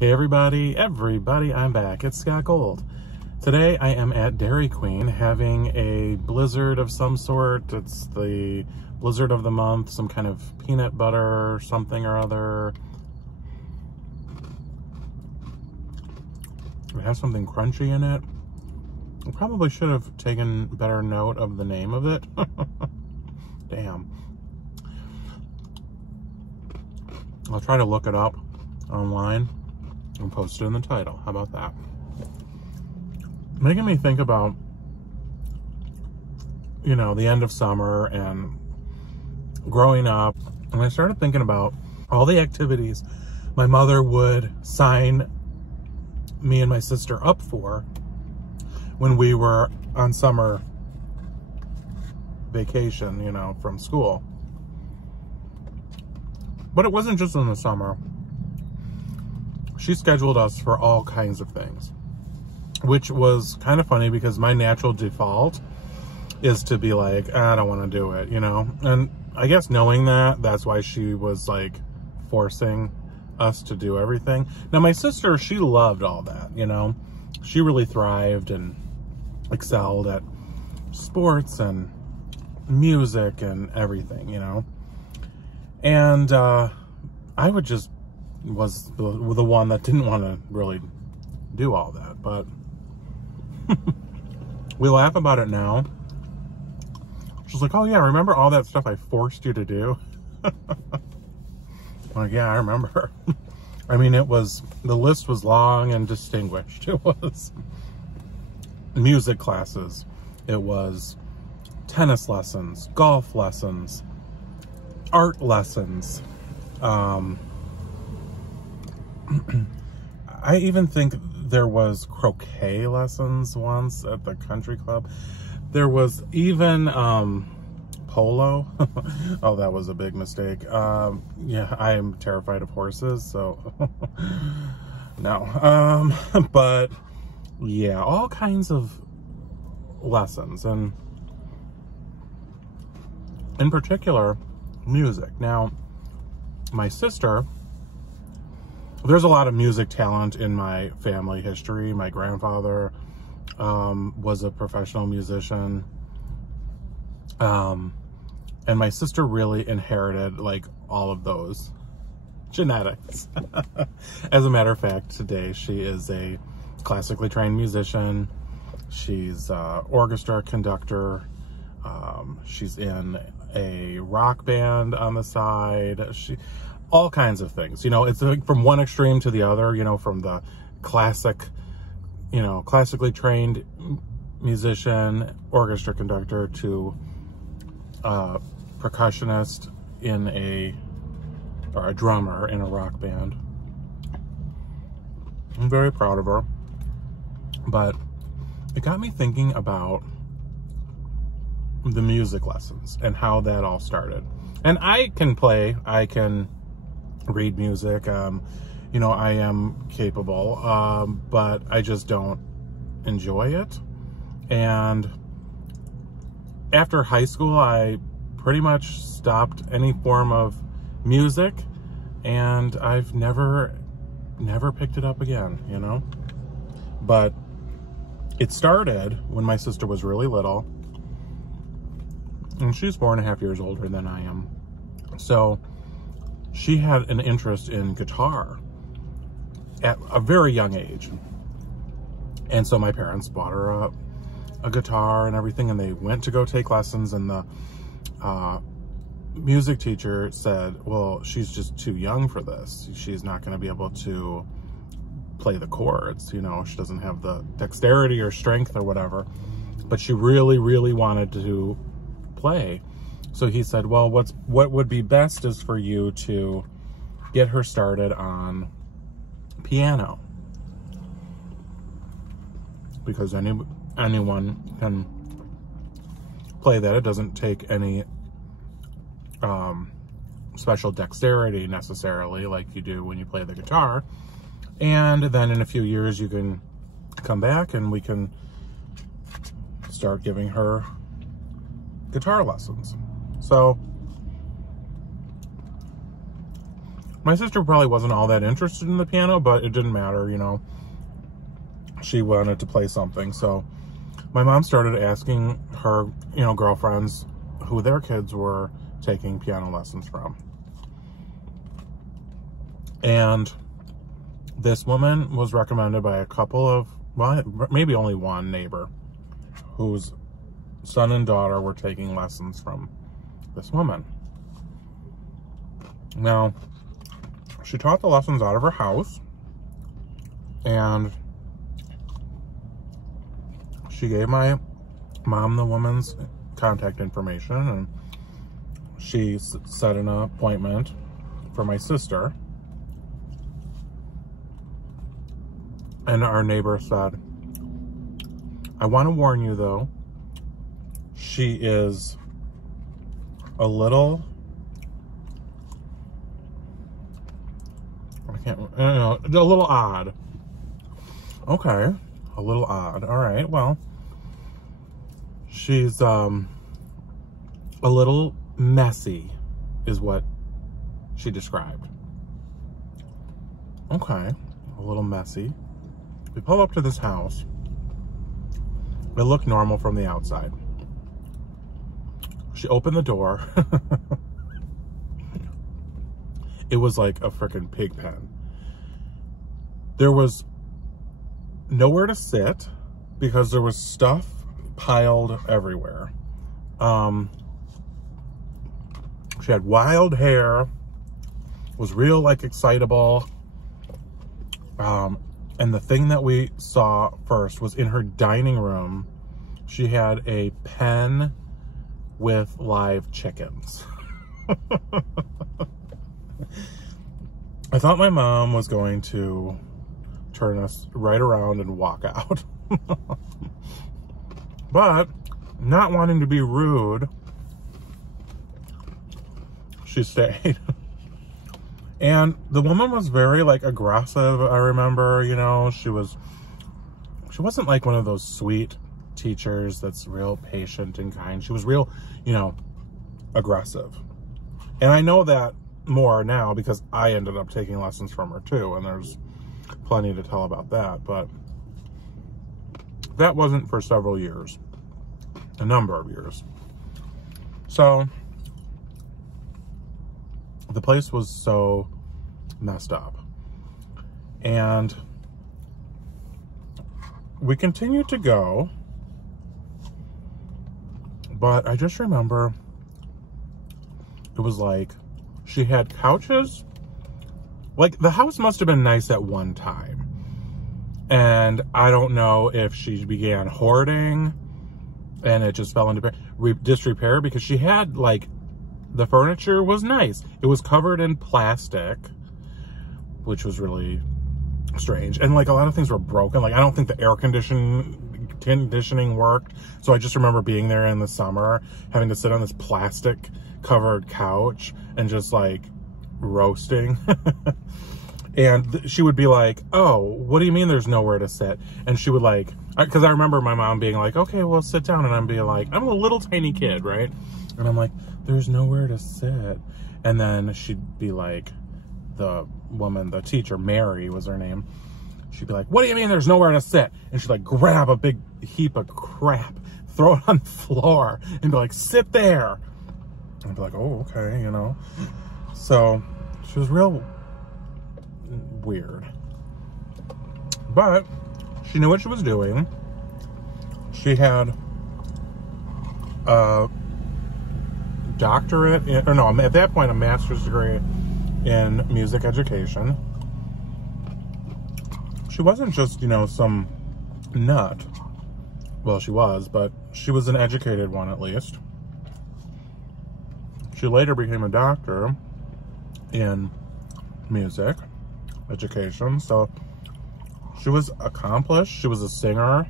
Hey everybody, I'm back. It's Scott Gold. Today I am at Dairy Queen having a blizzard of some sort. It's the blizzard of the month, some kind of peanut butter, something or other. It has something crunchy in it. I probably should have taken better note of the name of it. Damn. I'll try to look it up online and post it in the title. How about that? Making me think about, you know, the end of summer and growing up. And I started thinking about all the activities my mother would sign me and my sister up for when we were on summer vacation, you know, from school. But it wasn't just in the summer. She scheduled us for all kinds of things, which was kind of funny because my natural default is to be like, I don't want to do it, you know? And I guess knowing that, that's why she was like forcing us to do everything. Now my sister, she loved all that, you know? She really thrived and excelled at sports and music and everything, you know? And I would just was the one that didn't want to really do all that, but we laugh about it now. She's like, oh yeah, remember all that stuff I forced you to do? Like, yeah, I remember. I mean, the list was long and distinguished. It was music classes, it was tennis lessons, golf lessons, art lessons. I even think there was croquet lessons once at the country club. There was even polo. Oh, that was a big mistake. Yeah, I am terrified of horses, so no. But yeah, all kinds of lessons, and in particular, music. Now, my sister, there's a lot of music talent in my family history. My grandfather was a professional musician. And my sister really inherited like all of those genetics. As a matter of fact, today she is a classically trained musician. She's an orchestra conductor. She's in a rock band on the side. All kinds of things, you know. It's like from one extreme to the other, you know, from the classic, you know, classically trained musician, orchestra conductor, to percussionist or a drummer in a rock band. I'm very proud of her, but it got me thinking about the music lessons and how that all started. And I can read music, you know, I am capable, but I just don't enjoy it. And after high school, I pretty much stopped any form of music, and I've never picked it up again, you know? But it started when my sister was really little, and she's 4.5 years older than I am. So she had an interest in guitar at a very young age. And so my parents bought her a guitar and everything, and they went to go take lessons, and the music teacher said, well, she's just too young for this. She's not going to be able to play the chords, you know, she doesn't have the dexterity or strength or whatever, but she really, really wanted to play. So he said, well, what would be best is for you to get her started on piano, because anyone can play that. It doesn't take any special dexterity necessarily like you do when you play the guitar. And then in a few years you can come back and we can start giving her guitar lessons. So My sister probably wasn't all that interested in the piano, but it didn't matter, you know. She wanted to play something. So my mom started asking her, you know, girlfriends who their kids were taking piano lessons from. And this woman was recommended by a couple of, well, maybe only one neighbor whose son and daughter were taking lessons from this woman. Now, she taught the lessons out of her house, and she gave my mom the woman's contact information, and she set an appointment for my sister. And our neighbor said, I want to warn you though, she is a little, a little odd. Okay, a little odd. All right, well, she's a little messy is what she described. Okay, a little messy. We pull up to this house. It looked normal from the outside. She opened the door. It was like a freaking pig pen. There was nowhere to sit because there was stuff piled everywhere. She had wild hair, was real like excitable. And the thing that we saw first was in her dining room, she had a pen with live chickens. I thought my mom was going to turn us right around and walk out. But, not wanting to be rude, she stayed. And the woman was very, like, aggressive, I remember, you know. She wasn't like one of those sweet teachers that's real patient and kind. She was real, you know, aggressive. And I know that more now because I ended up taking lessons from her too, and there's plenty to tell about that. But that wasn't for several years. A number of years. So the place was so messed up. And we continued to go, but I just remember it was like she had couches. Like, the house must have been nice at one time. And I don't know if she began hoarding and it just fell into disrepair, because she had, like, the furniture was nice. It was covered in plastic, which was really strange. And, like, a lot of things were broken. Like, I don't think the air conditioning worked. So I just remember being there in the summer, having to sit on this plastic covered couch and just, like, roasting. And she would be like, oh, what do you mean there's nowhere to sit? And she would, like, because I remember my mom being like, okay, well, sit down. And I'm being like, I'm a little tiny kid, right? And I'm like, there's nowhere to sit. And then she'd be like, the woman, the teacher, Mary was her name. She'd be like, what do you mean there's nowhere to sit? And she'd, like, grab a big heap of crap, throw it on the floor, and be like, sit there. And I'd be like, oh, okay, you know. So she was real weird. But she knew what she was doing. She had a doctorate, or no, at that point, a master's degree in music education. She wasn't just, you know, some nut. Well, she was, but she was an educated one, at least. She later became a doctor in music education. So she was accomplished. She was a singer.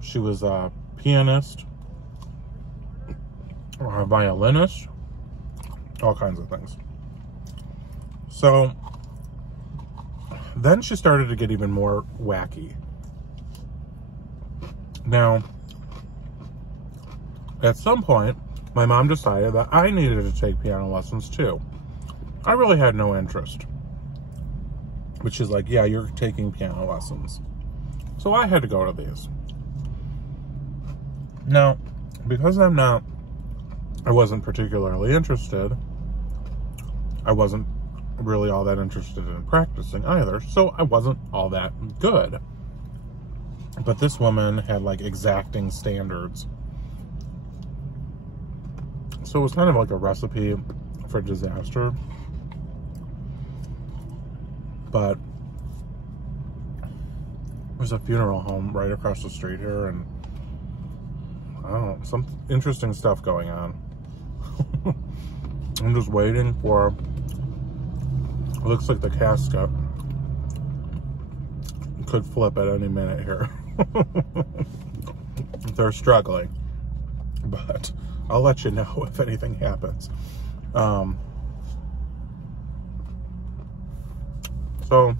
She was a pianist, or a violinist, all kinds of things. So then she started to get even more wacky. Now, at some point, my mom decided that I needed to take piano lessons too. I really had no interest. But she's like, yeah, you're taking piano lessons. So I had to go to these. Now, because I wasn't particularly interested, I wasn't really all that interested in practicing either, so I wasn't all that good. But this woman had like exacting standards. So it was kind of like a recipe for disaster. But there's a funeral home right across the street here, and I don't know, some interesting stuff going on. I'm just waiting for, it looks like the casket could flip at any minute here. They're struggling, but I'll let you know if anything happens. So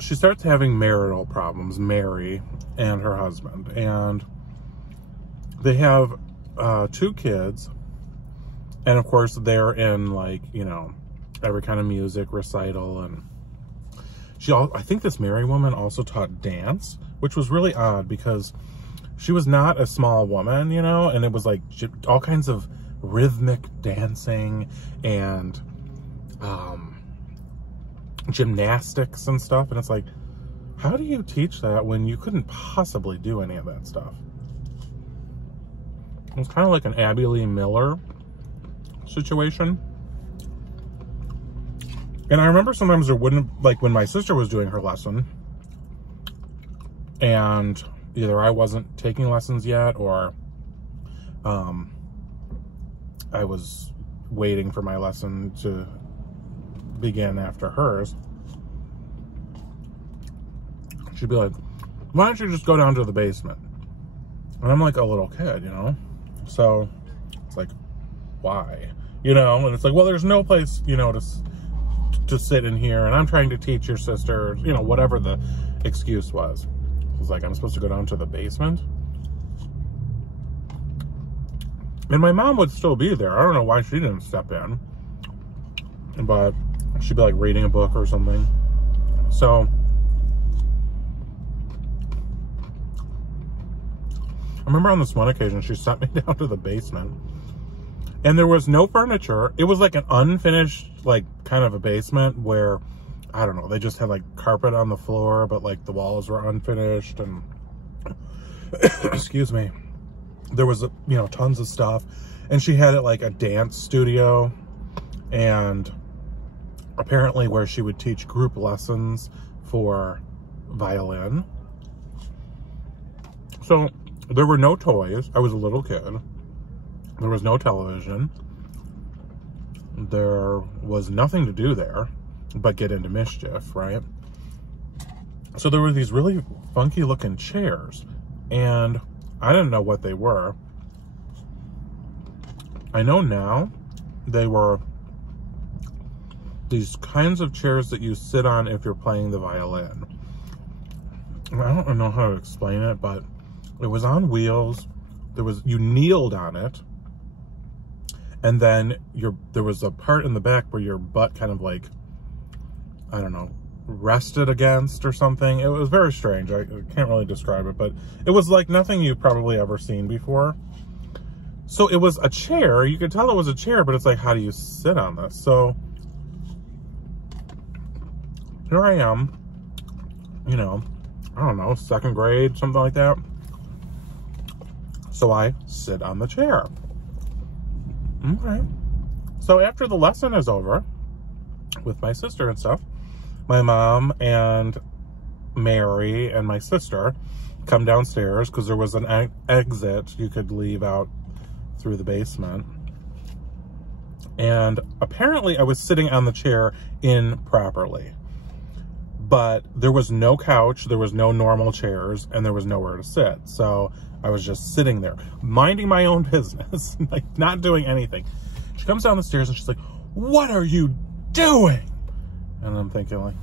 she starts having marital problems, Mary and her husband, and they have 2 kids, and of course they're in, like, you know, every kind of music recital. And I think this Mary woman also taught dance, which was really odd because she was not a small woman, you know, and it was like all kinds of rhythmic dancing and gymnastics and stuff. And it's like, how do you teach that when you couldn't possibly do any of that stuff? It was kind of like an Abby Lee Miller situation. And I remember sometimes there wouldn't, like when my sister was doing her lesson, and either I wasn't taking lessons yet, or I was waiting for my lesson to begin after hers, she'd be like, why don't you just go down to the basement? And I'm like a little kid, you know? So it's like, why? You know? And it's like, well, there's no place, you know, to sit in here, and I'm trying to teach your sister, you know, whatever the excuse was. It was like, I'm supposed to go down to the basement? And my mom would still be there. I don't know why she didn't step in, but she'd be like reading a book or something. So I remember on this one occasion, she sent me down to the basement, and there was no furniture. It was like an unfinished, like, kind of a basement where, I don't know, they just had like carpet on the floor, but like the walls were unfinished, and excuse me, there was, you know, tons of stuff. And she had it like a dance studio, and apparently where she would teach group lessons for violin. So there were no toys. I was a little kid. There was no television. There was nothing to do there but get into mischief, right? So there were these really funky looking chairs, and I didn't know what they were. I know now they were these kinds of chairs that you sit on if you're playing the violin. I don't know how to explain it, but it was on wheels. You kneeled on it, and then there was a part in the back where your butt kind of like, I don't know, rested against or something. It was very strange. I can't really describe it, but it was like nothing you've probably ever seen before. So it was a chair. You could tell it was a chair, but it's like, how do you sit on this? So here I am, you know, I don't know, 2nd grade, something like that. So I sit on the chair. Okay. So after the lesson is over with my sister and stuff, my mom and Mary and my sister come downstairs because there was an exit you could leave out through the basement. And apparently I was sitting on the chair improperly. But there was no couch, there was no normal chairs, and there was nowhere to sit. So I was just sitting there, minding my own business, like not doing anything. She comes down the stairs and she's like, what are you doing? And I'm thinking like,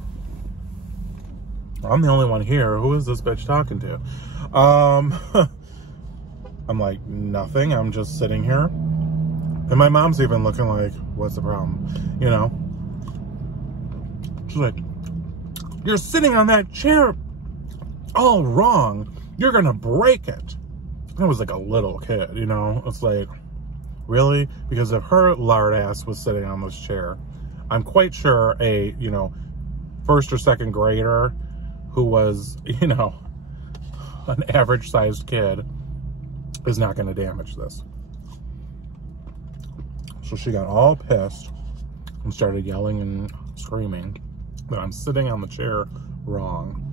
I'm the only one here. Who is this bitch talking to? I'm like, nothing. I'm just sitting here. And my mom's even looking like, what's the problem? You know? She's like, you're sitting on that chair all wrong. You're gonna break it. I was like a little kid, you know? It's like, really? Because if her lard ass was sitting on this chair, I'm quite sure a, you know, first or second grader who was, you know, an average sized kid is not going to damage this. So she got all pissed and started yelling and screaming that I'm sitting on the chair wrong.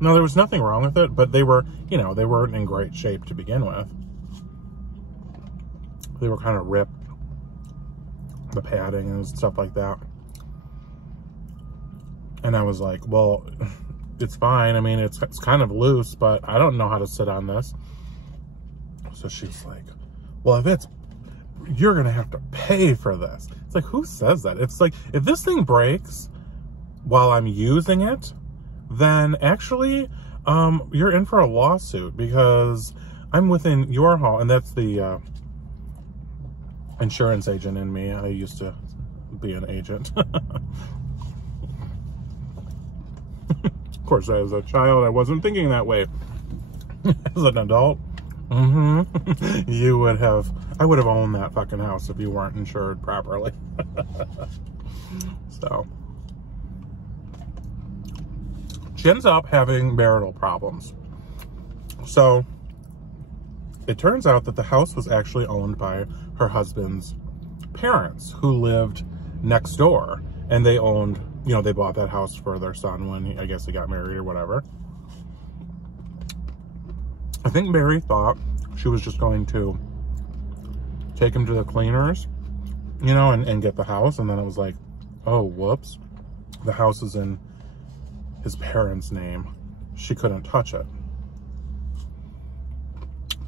No, there was nothing wrong with it, but they were, you know, they weren't in great shape to begin with. They were kind of ripped, the padding and stuff like that. And I was like, well, it's fine. I mean, it's kind of loose, but I don't know how to sit on this. So she's like, well, if it's, you're going to have to pay for this. It's like, who says that? It's like, if this thing breaks while I'm using it, then actually, you're in for a lawsuit because I'm within your home. And that's the insurance agent in me. I used to be an agent. Of course, as a child, I wasn't thinking that way. As an adult, you would have, I would have owned that fucking house if you weren't insured properly. So, she ends up having marital problems. So, it turns out that the house was actually owned by her husband's parents who lived next door. And they owned, you know, they bought that house for their son when I guess he got married or whatever. I think Mary thought she was just going to take him to the cleaners, you know, and get the house. And then it was like, oh, whoops. The house is in his parents' name. She couldn't touch it.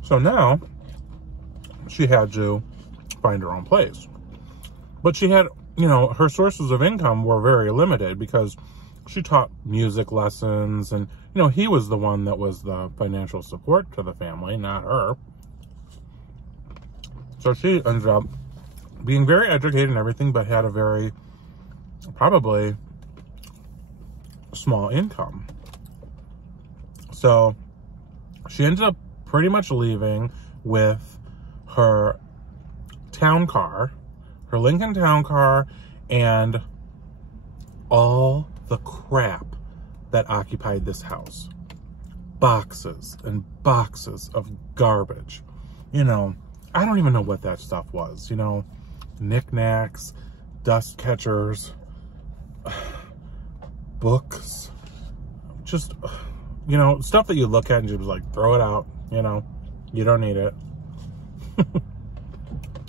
So now she had to find her own place. But she had, you know, her sources of income were very limited because she taught music lessons and, you know, he was the one that was the financial support to the family, not her. So she ended up being very educated and everything, but had a very, probably, small income. So she ended up pretty much leaving with her town car, her Lincoln town car, and all the crap that occupied this house. Boxes and boxes of garbage. You know, I don't even know what that stuff was, you know, knickknacks, dust catchers, books, just, you know, stuff that you look at and just like, throw it out, you know, you don't need it.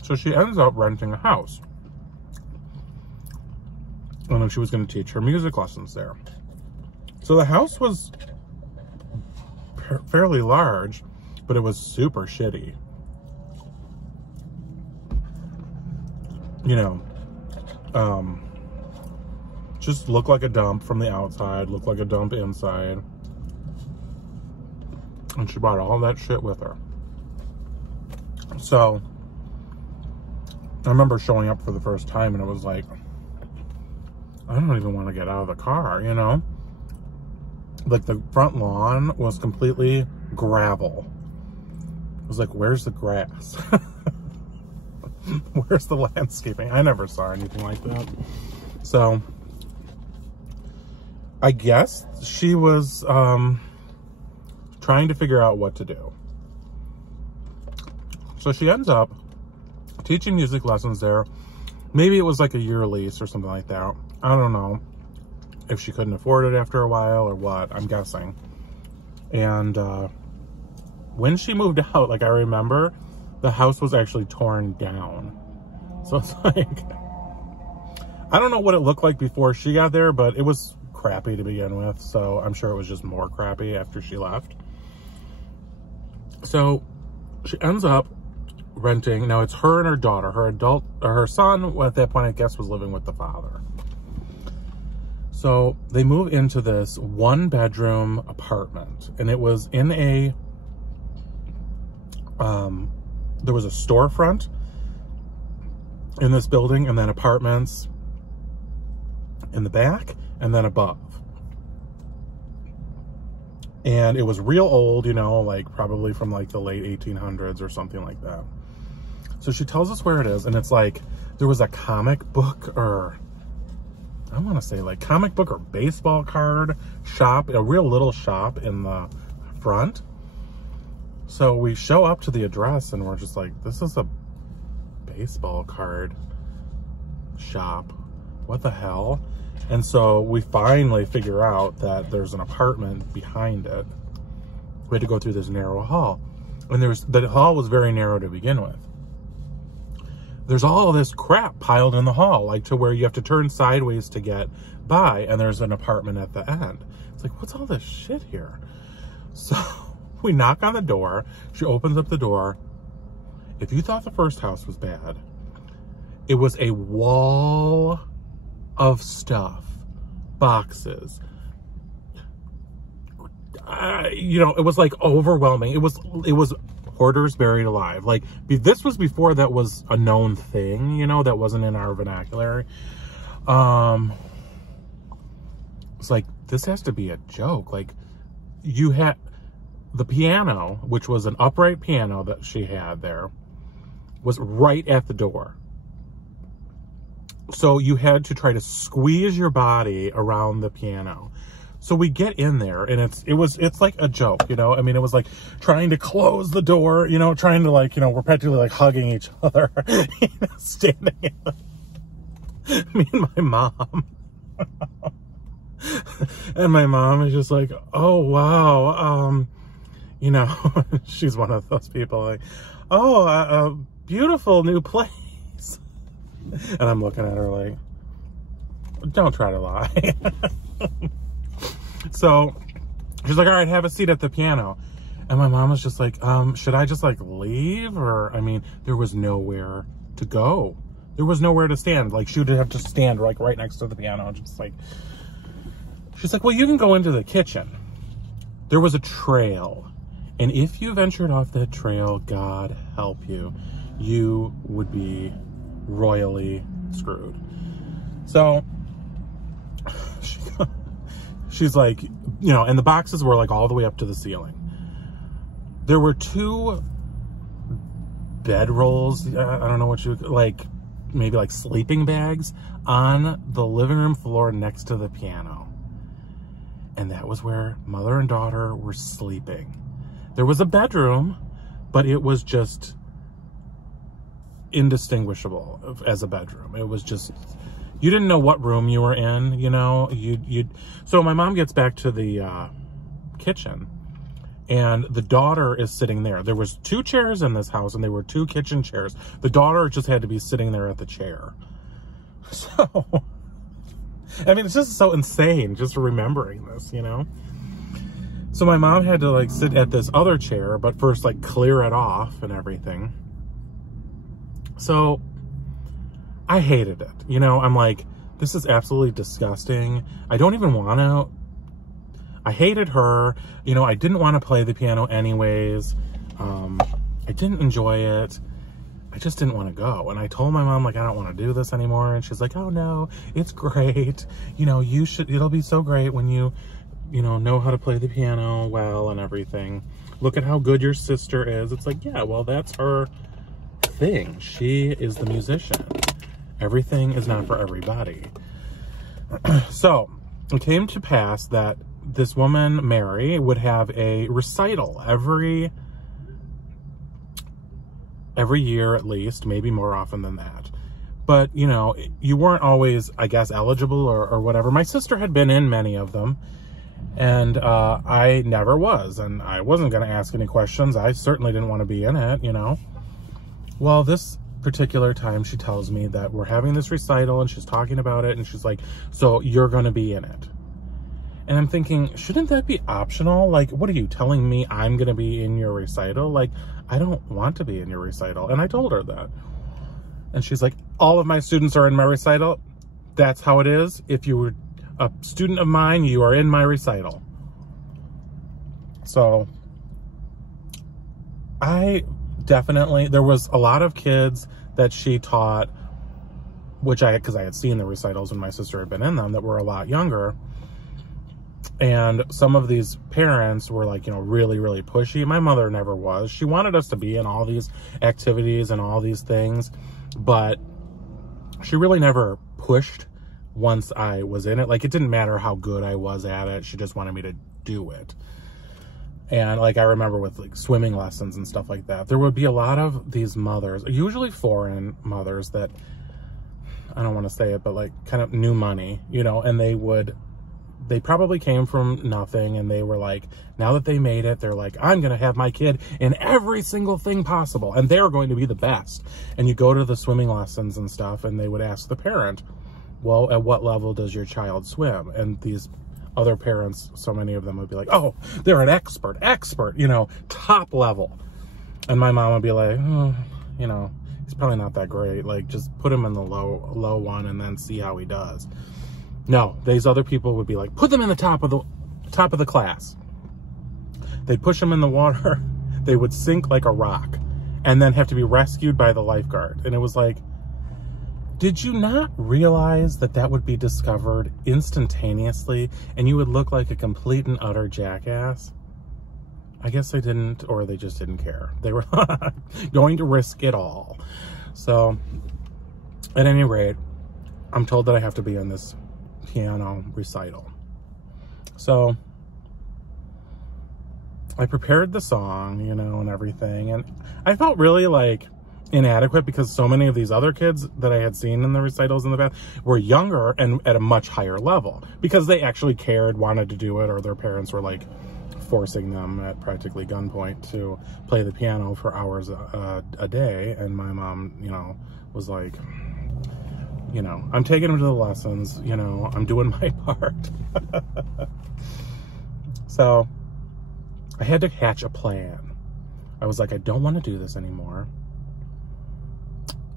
So she ends up renting a house. And then she was going to teach her music lessons there. So the house was fairly large, but it was super shitty. You know, just looked like a dump from the outside, looked like a dump inside. And she brought all that shit with her. So I remember showing up for the first time and it was like, I don't even want to get out of the car, you know? Like the front lawn was completely gravel. I was like, where's the grass? Where's the landscaping? I never saw anything like that. So I guess she was trying to figure out what to do. So she ends up teaching music lessons there. Maybe it was like a year lease or something like that. I don't know if she couldn't afford it after a while or what, I'm guessing. And when she moved out, like I remember, the house was actually torn down. So it's like, I don't know what it looked like before she got there, but it was crappy to begin with. So I'm sure it was just more crappy after she left. So she ends up renting. Now it's her and her daughter. Her son at that point, I guess, was living with the father. So they move into this 1-bedroom apartment, and it was in a, there was a storefront in this building, and then apartments in the back and then above. And it was real old, you know, like probably from like the late 1800s or something like that. So she tells us where it is, and it's like there was a comic book, or I want to say like comic book or baseball card shop, a real little shop in the front. So we show up to the address and we're just like, this is a baseball card shop. What the hell? And so we finally figure out that there's an apartment behind it. We had to go through this narrow hall. And the hall was very narrow to begin with. There's all this crap piled in the hall, like to where you have to turn sideways to get by, and there's an apartment at the end. It's like, what's all this shit here? So we knock on the door. She opens up the door. If you thought the first house was bad, it was a wall of stuff, boxes. You know, it was like overwhelming. It was hoarders buried alive. Like, this was before that was a known thing, you know, that wasn't in our vernacular. It's like, this has to be a joke. Like, you had the piano, which was an upright piano that she had there, was right at the door. So you had to try to squeeze your body around the piano. So we get in there, and it's like a joke, you know? I mean, it was like trying to close the door, you know, trying to, like, you know, we're practically like hugging each other, you know, standing in the, me and my mom. And my mom is just like, oh, wow. You know, she's one of those people like, oh, a beautiful new place. And I'm looking at her like, don't try to lie. So she's like, all right, have a seat at the piano. And my mom was just like, should I just like leave? Or, I mean, there was nowhere to go. There was nowhere to stand. Like, she would have to stand like right next to the piano. Just like, she's like, well, you can go into the kitchen. There was a trail. And if you ventured off that trail, God help you, you would be royally screwed. So she's like, you know, and the boxes were like all the way up to the ceiling. There were 2 bedrolls, I don't know what you, like, maybe like sleeping bags on the living room floor next to the piano. And that was where mother and daughter were sleeping. There was a bedroom, but it was just indistinguishable as a bedroom. It was just, you didn't know what room you were in, you know. So my mom gets back to the kitchen, and the daughter is sitting there. There was 2 chairs in this house, and there were 2 kitchen chairs. The daughter just had to be sitting there at the chair. So, I mean, it's just so insane just remembering this, you know. So my mom had to like sit at this other chair, but first like clear it off and everything. So I hated it. You know, I'm like, this is absolutely disgusting. I don't even want to. I hated her. You know, I didn't want to play the piano anyways. I didn't enjoy it. I just didn't want to go. And I told my mom, like, I don't want to do this anymore. And she's like, oh no, it's great. You know, you should, it'll be so great when you know how to play the piano well and everything. Look at how good your sister is. It's like, yeah, well, that's her thing. She is the musician. Everything is not for everybody. So it came to pass that this woman, Mary, would have a recital every year at least, maybe more often than that. But, you know, you weren't always, I guess, eligible or whatever. My sister had been in many of them, and I never was, and I wasn't going to ask any questions. I certainly didn't want to be in it, you know. Well, this particular time she tells me that we're having this recital, and she's talking about it, and she's like, so you're going to be in it. And I'm thinking, shouldn't that be optional? Like, what are you telling me I'm going to be in your recital? Like, I don't want to be in your recital. And I told her that. And she's like, all of my students are in my recital. That's how it is. If you were a student of mine, you are in my recital. So I definitely, there was a lot of kids that she taught because I had seen the recitals when my sister had been in them that were a lot younger. And some of these parents were like, you know, really, really pushy. My mother never was. She wanted us to be in all these activities and all these things, but she really never pushed once I was in it. Like, it didn't matter how good I was at it. She just wanted me to do it. And like, I remember with like swimming lessons and stuff like that, there would be a lot of these mothers, usually foreign mothers that, I don't want to say it, but like kind of new money, you know, and they probably came from nothing, and they were like, now that they made it, they're like, I'm going to have my kid in every single thing possible, and they're going to be the best. And you go to the swimming lessons and stuff, and they would ask the parent, well, at what level does your child swim? And these other parents, so many of them would be like, oh, they're an expert, you know, top level. And my mom would be like, oh, you know, he's probably not that great. Like, just put him in the low one and then see how he does. No, these other people would be like, put them in the top of the class. They'd push them in the water. They would sink like a rock and then have to be rescued by the lifeguard. And it was like, did you not realize that that would be discovered instantaneously and you would look like a complete and utter jackass? I guess they didn't, or they just didn't care. They were going to risk it all. So at any rate, I'm told that I have to be in this piano recital. So I prepared the song, you know, and everything. And I felt really like inadequate because so many of these other kids that I had seen in the recitals in the past were younger and at a much higher level because they actually cared, wanted to do it, or their parents were like forcing them at practically gunpoint to play the piano for hours a day. And my mom, you know, was like, you know, I'm taking them to the lessons, you know, I'm doing my part. So I had to hatch a plan. I was like, I don't want to do this anymore.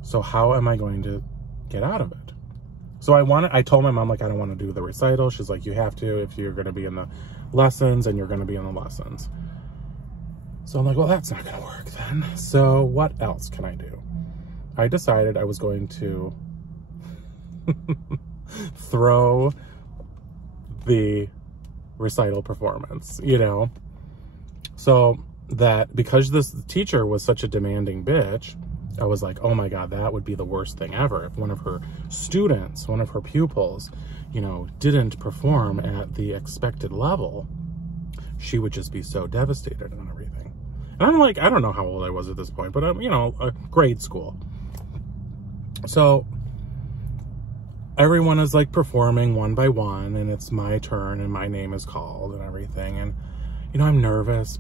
So how am I going to get out of it? So I told my mom, like, I don't want to do the recital. She's like, you have to if you're going to be in the lessons, and you're going to be in the lessons. So I'm like, well, that's not going to work then. So what else can I do? I decided I was going to throw the recital performance, you know? So that because this teacher was such a demanding bitch, I was like, oh my God, that would be the worst thing ever. If one of her students, one of her pupils, you know, didn't perform at the expected level, she would just be so devastated and everything. And I'm like, I don't know how old I was at this point, but I'm, you know, grade school. So everyone is like performing one by one, and it's my turn and my name is called and everything. And, you know, I'm nervous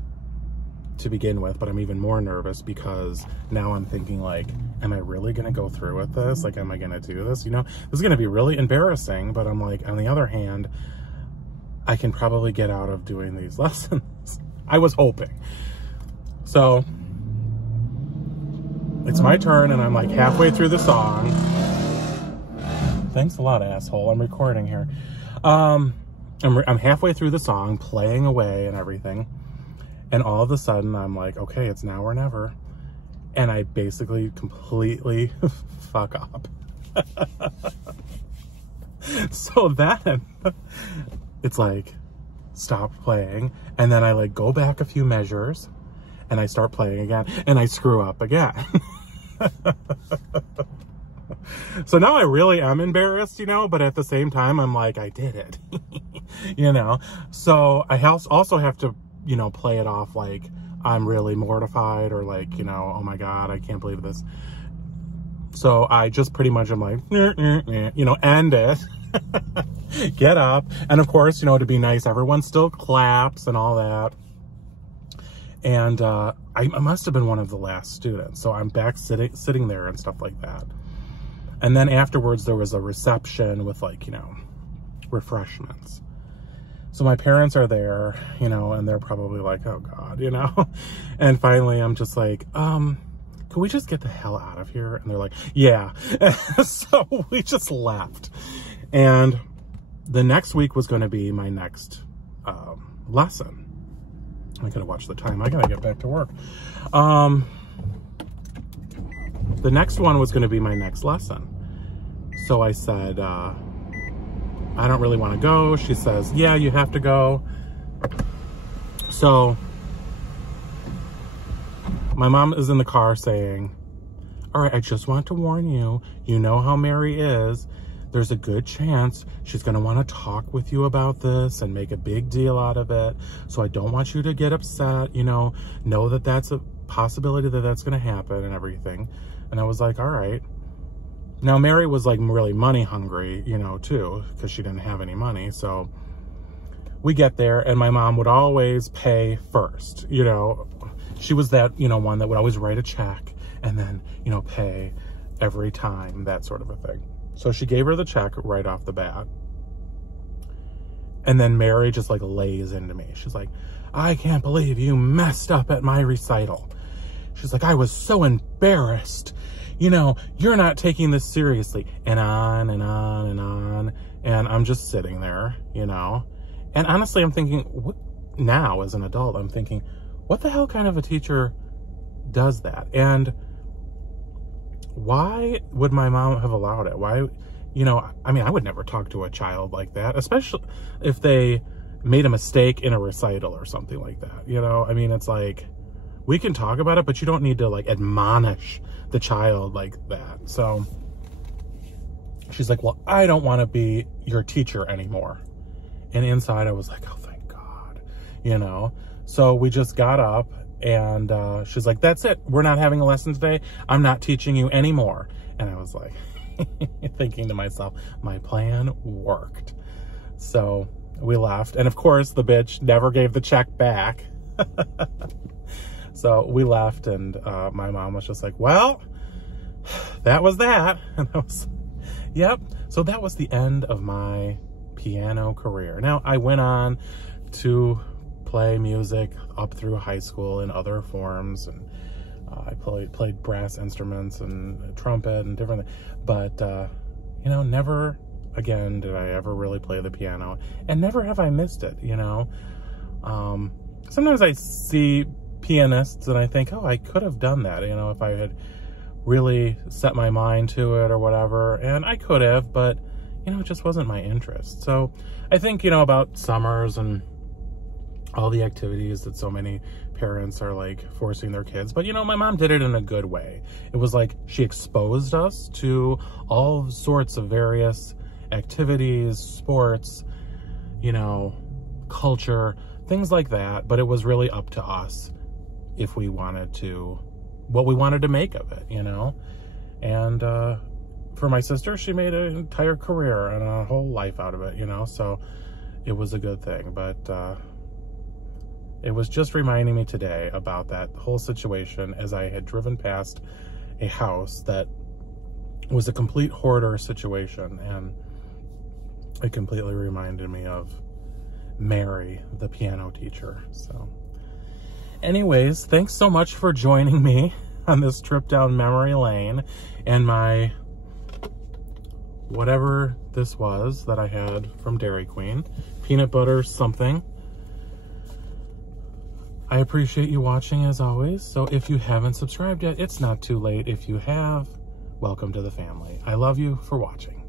to begin with, but I'm even more nervous because now I'm thinking like, am I really going to go through with this? Like, am I going to do this? You know, this is going to be really embarrassing, but I'm like, on the other hand, I can probably get out of doing these lessons. I was hoping. So it's my turn and I'm like halfway through the song. Thanks a lot, asshole. I'm recording here. I'm halfway through the song, playing away and everything. And all of a sudden, I'm like, okay, it's now or never. And I basically completely fuck up. So then, it's like, stop playing. And then I like go back a few measures, and I start playing again, and I screw up again. So now I really am embarrassed, you know, but at the same time, I'm like, I did it, you know? So I also have to, you know, play it off like I'm really mortified or like, you know, oh my God, I can't believe this. So I just pretty much am like, you know, end it, get up. And of course, you know, to be nice, everyone still claps and all that. And I must have been one of the last students. So I'm back sitting there and stuff like that. And then afterwards, there was a reception with like, you know, refreshments. So my parents are there, you know, and they're probably like, oh God, you know? And finally, I'm just like, can we just get the hell out of here? And they're like, yeah. So we just left. And the next week was going to be my next lesson. I gotta watch the time. I gotta get back to work. The next one was going to be my next lesson. So I said, I don't really want to go. She says, yeah, you have to go. So my mom is in the car saying, all right, I just want to warn you, you know how Mary is. There's a good chance she's going to want to talk with you about this and make a big deal out of it. So I don't want you to get upset, you know that that's a possibility that that's going to happen and everything. And I was like, all right. Now, Mary was like really money hungry, too, because she didn't have any money. So we get there and my mom would always pay first, She was that, one that would always write a check and then, pay every time, that sort of a thing. So she gave her the check right off the bat. And then Mary just like lays into me. She's like, I can't believe you messed up at my recital. She's like, I was so embarrassed. You're not taking this seriously. And on and on and on. And I'm just sitting there, And honestly, I'm thinking, what now as an adult, I'm thinking, what the hell kind of a teacher does that? And why would my mom have allowed it? Why, I would never talk to a child like that, especially if they made a mistake in a recital or something like that. It's like, we can talk about it, but you don't need to like admonish the child like that. So she's like, well, I don't want to be your teacher anymore. And inside I was like, oh, thank God, So we just got up and she's like, that's it. We're not having a lesson today. I'm not teaching you anymore. And I was like, thinking to myself, my plan worked. So we left. And of course, the bitch never gave the check back. So we left and my mom was just like, well, that was that. And I was, yep. So that was the end of my piano career. Now, I went on to play music up through high school in other forms, and I played brass instruments and trumpet and different things. But, never again did I ever really play the piano, and never have I missed it, Sometimes I see pianists and I think, oh, I could have done that, if I had really set my mind to it or whatever. And I could have, but, it just wasn't my interest. So I think, about summers and all the activities that so many parents are like forcing their kids. But, my mom did it in a good way. It was like she exposed us to all sorts of various activities, sports, culture, things like that. But it was really up to us if we wanted to, what we wanted to make of it, And for my sister, she made an entire career and a whole life out of it, So it was a good thing. But it was just reminding me today about that whole situation as I had driven past a house that was a complete hoarder situation. And it completely reminded me of Mary, the piano teacher. So anyways, thanks so much for joining me on this trip down memory lane and my whatever this was that I had from Dairy Queen, peanut butter something. I appreciate you watching as always. So if you haven't subscribed yet, it's not too late. If you have, welcome to the family. I love you for watching.